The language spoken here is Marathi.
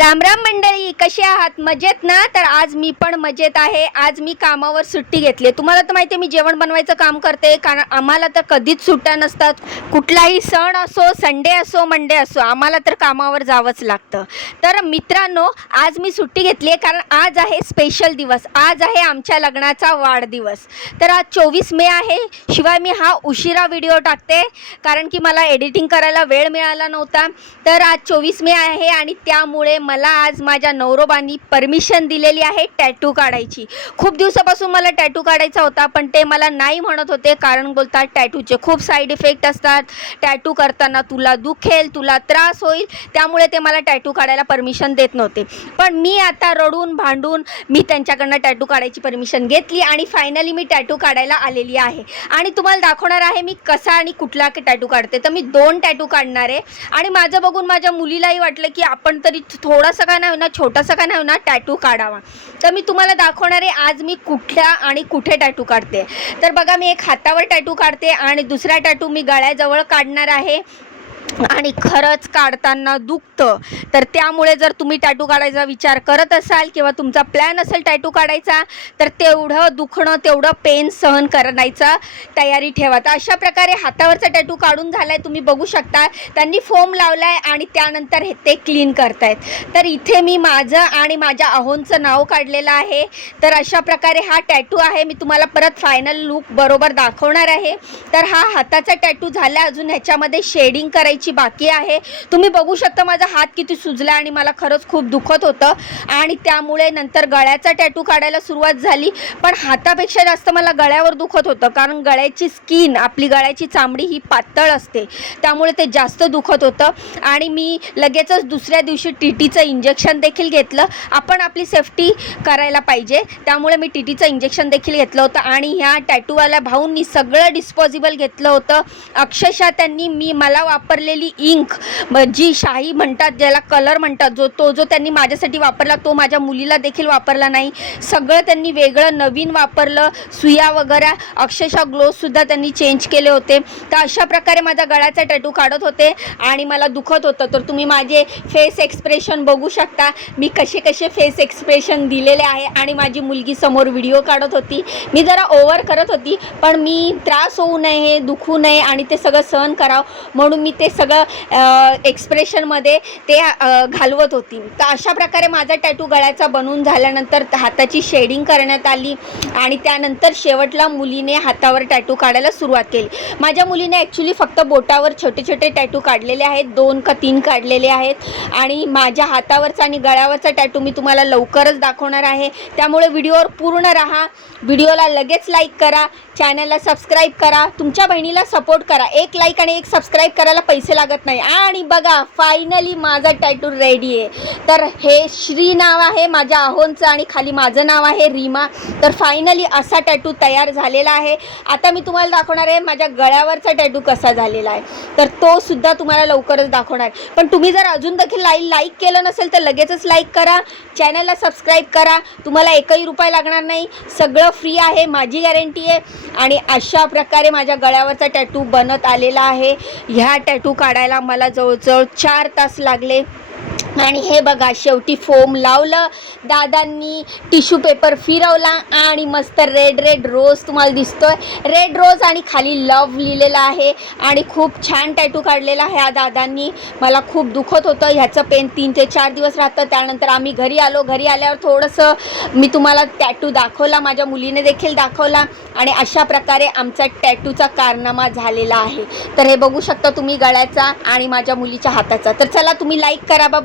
राम राम मंडळी कशी आहात? मजेत ना? तर आज मी पण मजेत आहे. आज मी कामावर सुट्टी घेतली आहे. तुम्हाला तर माहिती आहे मी जेवण बनवायचं काम करते कारण आम्हाला तर कधीच सुट्ट्या नसतात. कुठलाही सण असो संडे असो मंडे असो आम्हाला तर कामावर जावंच लागतं. तर मित्रांनो आज मी सुट्टी घेतली आहे कारण आज आहे स्पेशल दिवस. आज आहे आमच्या लग्नाचा वाढदिवस. तर आज चोवीस मे आहे. शिवाय मी हा उशिरा व्हिडिओ टाकते कारण की मला एडिटिंग करायला वेळ मिळाला नव्हता. तर आज चोवीस मे आहे आणि त्यामुळे मला आज माझ्या नवरोबांनी परमिशन दिलेली आहे टॅटू काढायची. खूप दिवसापासून मला टॅटू काढायचा होता पण ते मला नाही म्हणत होते. कारण बोलतात टॅटूचे खूप साईड इफेक्ट असतात. टॅटू करताना तुला दुखेल तुला त्रास होईल. त्यामुळे ते मला टॅटू काढायला परमिशन देत नव्हते. पण मी आता रडून भांडून मी त्यांच्याकडनं टॅटू काढायची परमिशन घेतली आणि फायनली मी टॅटू काढायला आलेली आहे. आणि तुम्हाला दाखवणार आहे मी कसा आणि कुठला टॅटू काढते. तर मी दोन टॅटू काढणार आहे. आणि माझं बघून माझ्या मुलीलाही वाटलं की आपण तरी थोडासा का नाही ना छोटासा का नाही ना टॅटू काढावा. तर मी तुम्हाला दाखवणार आहे आज मी कुठल्या आणि कुठे टॅटू काढते. तर बघा मी एक हातावर टॅटू काढते आणि दुसरा टॅटू मी गळ्याजवळ काढणार आहे. आणि खरंच काढताना दुखतं. तर त्यामुळे जर तुम्ही टॅटू काढायचा विचार करत असाल किंवा तुमचा प्लॅन असेल टॅटू काढायचा तर तेवढं दुखणं तेवढं पेन सहन करण्याचा तयारी ठेवा. तर अशा प्रकारे हातावरचा टॅटू काढून झाला आहे तुम्ही बघू शकता. त्यांनी फोम लावला आहे आणि त्यानंतर हे ते क्लीन करतायत. तर इथे मी माझं आणि माझ्या अहोंचं नाव काढलेलं आहे. तर अशा प्रकारे हा टॅटू आहे. मी तुम्हाला परत फायनल लुक बरोबर दाखवणार आहे. तर हा हाताचा टॅटू झाला अजून ह्याच्यामध्ये शेडिंग करायची बाकी आहे. तुम्ही बघू शकता माझा हात किती सुजला आणि मला खरंच खूप दुखत होतं. आणि त्यामुळे नंतर गळ्याचा टॅटू काढायला सुरुवात झाली. पण हातापेक्षा जास्त मला गळ्यावर दुखत होतं. कारण गळ्याची स्किन आपली गळ्याची चामडी ही पातळ असते. त्यामुळे ते जास्त दुखत होतं. आणि मी लगेचच दुसऱ्या दिवशी टी टीचं इंजेक्शन देखील घेतलं. आपण आपली सेफ्टी करायला पाहिजे. त्यामुळे मी टी टीचं इंजेक्शन देखील घेतलं होतं. आणि ह्या टॅटूवाल्या भाऊंनी सगळं डिस्पॉझिबल घेतलं होतं. अक्षरशः त्यांनी मी मला वापरलेली इंक जी शाही म्हणतात ज्याला कलर म्हणतात जो तो जो त्यांनी माझ्यासाठी वापरला तो माझ्या मुलीला देखील वापरला नाही. सगळं त्यांनी वेगळं नवीन वापरलं सुया वगैरे अक्षरशः ग्लोवसुद्धा त्यांनी चेंज केले होते. तर अशा प्रकारे माझा गळ्याचा टॅटू काढत होते आणि मला दुखत होतं. तर तुम्ही माझे फेस एक्सप्रेशन बघू शकता. मी कसे कसे फेस एक्सप्रेशन दिलेले आहे आणि माझी मुलगी समोर व्हिडिओ काढत होती. मी जरा ओव्हर करत होती पण मी त्रास होऊ नये दुखू नये आणि ते सगळं सहन करावं. म्हणून मी ते सगळं एक्सप्रेशनमध्ये ते घालवत होती. तर अशा प्रकारे माझा टॅटू गळ्याचा बनवून झाल्यानंतर हाताची शेडिंग करण्यात आली आणि त्यानंतर शेवटला मुलीने हातावर टॅटू काढायला सुरुवात केली. माझ्या मुलीने ॲक्च्युली फक्त बोटावर छोटे छोटे टॅटू काढलेले आहेत दोन का तीन काढलेले आहेत आणि माझ्या हातावरचा आणि गळ्यावरचा टॅटू मी तुम्हाला लवकरच दाखवणार आहे. त्यामुळे व्हिडिओवर पूर्ण राहा. व्हिडिओला लगेच लाईक करा. चॅनलला सबस्क्राईब करा. तुमच्या बहिणीला सपोर्ट करा. एक लाईक आणि एक सबस्क्राईब करायला पैसे पैसे लागत नाही. आणि बघा फायनली माझा टॅटू रेडी आहे. तर हे श्री नाव आहे माझ्या अहोंचं आणि खाली माझं नाव आहे रीमा. तर फायनली असा टॅटू तयार झालेला आहे. आता मी तुम्हाला दाखवणार आहे माझ्या गळ्यावरचा टॅटू कसा झालेला आहे. तर तो सुद्धा तुम्हाला लवकरच दाखवणार पण तुम्ही जर अजून देखील लाई लाईक केलं नसेल तर लगेचच लाईक करा. चॅनलला सबस्क्राईब करा. तुम्हाला एकही रुपये लागणार नाही. सगळं फ्री आहे माझी गॅरंटी आहे. आणि अशा प्रकारे माझ्या गळ्यावरचा टॅटू बनत आलेला आहे. ह्या टॅटू काढायला मला जवळजवळ चार तास लागले. आणि हे बघा शेवटी फोम लावलं. दादांनी टिश्यू पेपर फिरवला आणि मस्त रेड रेड रोज तुम्हाला दिसतोय. रेड रोज आणि खाली लव लिहिलेला आहे आणि खूप छान टॅटू काढलेला ह्या दादांनी. मला खूप दुखत होतं. ह्याचं पेन तीन ते चार दिवस राहतं. त्यानंतर आम्ही घरी आलो. घरी आल्यावर थोडंसं मी तुम्हाला टॅटू दाखवला. माझ्या मुलीने देखील दाखवला आणि अशा प्रकारे आमचा टॅटूचा कारनामा झालेला आहे. तर हे बघू शकता तुम्ही गळ्याचा आणि माझ्या मुलीच्या हाताचा. तर चला तुम्ही लाईक करा बाबा.